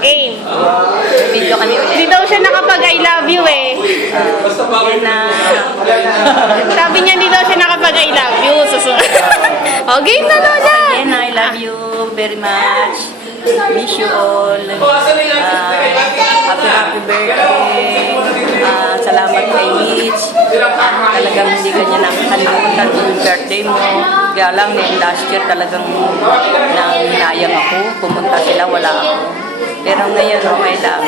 Game. Video kami ulit. Hindi daw siya nakapag-I love you eh. Yan na. Sabi niya hindi daw siya nakapag-I love you. Susunod. O, game na Lola. Again, I love you very much. Wish you all. Happy birthday. Salamat kay Mitch. Talagang hindi ka niya nakakalimutan yung birthday mo. Kaya lang, last year talagang nanginayang ako. Pumunta sila, wala ako. Pero ngayon, okay lang.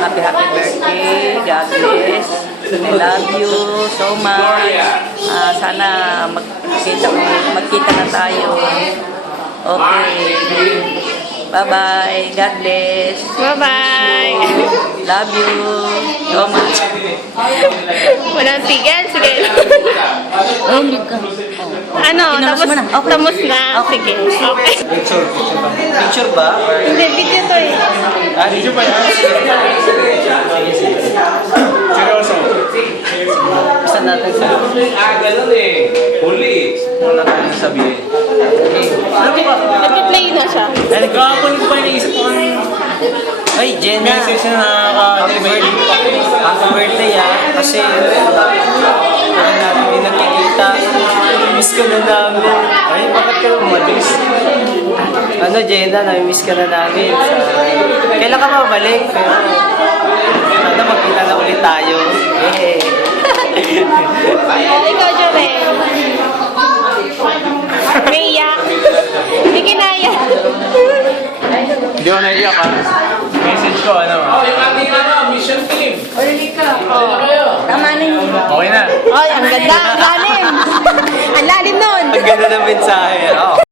Happy birthday. God bless. I love you so much. Sana magkita na tayo. Okay. Bye-bye. God bless. Bye-bye. Love you so much. Walang tigil. Sige. Ulit ka. Ano? Inamas Tapos, mo na. Okay. tapos na. Okay. Sige. Okay. Picture ba? Hindi, video to eh. Video ba yan? Seryoso? Basta natin sa... Ganun eh. Huli. Ano natin sabihin? Ano ba? Nag-play na siya. Ay, kahapon ko pa iniisip ko ay, Jenna. Message na happy birthday kasi parang natin din nakikita. Miss ka na namin. Ay, bakit ka umalis? Ano, Jenna, nami-miss ka na namin. Kailan ka mabalik? Pero, sana magkita na ulit tayo. Eh. Ikaw, Jorel. May iyak. Hindi kinaya. Hindi ko naiyak ha. Message ko, ano? Yung ating mission team. Tama na yun. Okay na. Ay, ang ganda. Ang lalim. Ang lalim nun. Ang ganda ng mensahe.